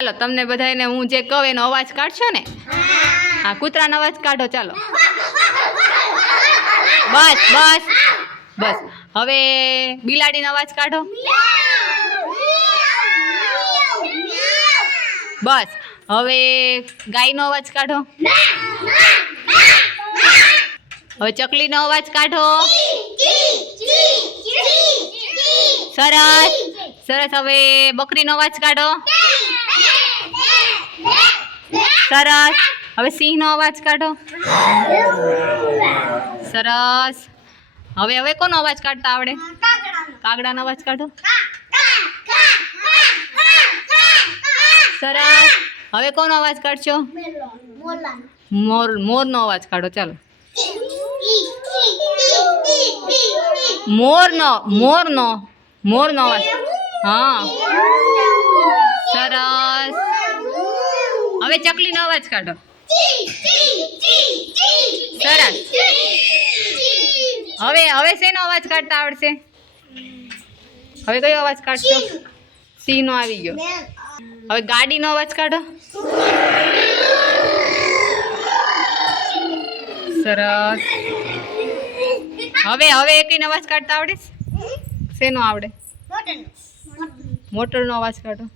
ચાલો તમને બધાને હું જે કહું એનો અવાજ કાઢશો ને? હા, કૂતરાનો અવાજ કાઢો. ચાલો, બસ બસ બસ. હવે બિલાડીનો અવાજ કાઢો. બસ. હવે ગાયનો અવાજ કાઢો. હવે ચકલીનો અવાજ કાઢો. સરસ સરસ. હવે બકરીનો અવાજ કાઢો. સરસ. હવે સિંહનો અવાજ કાઢો. સરસ. હવે કોનો અવાજ કાઢતા આવડે? કાગડાનો અવાજ કાઢો. સરસ. હવે કોનો અવાજ કાઢશો? મોરનો અવાજ કાઢો. ચાલો, મોરનો અવાજ. હા, સરસ. હવે ચકલીનો અવાજ કાઢો. સરસ. હવે શેનો અવાજ કાઢતા આવડશે? હવે કયો અવાજ કાઢશો? સિંહનો આવી ગયો. હવે ગાડીનો અવાજ કાઢો. સરસ. હવે એકનો અવાજ કાઢતા આવડે? શેનો આવડે? મોટરનો અવાજ કાઢો.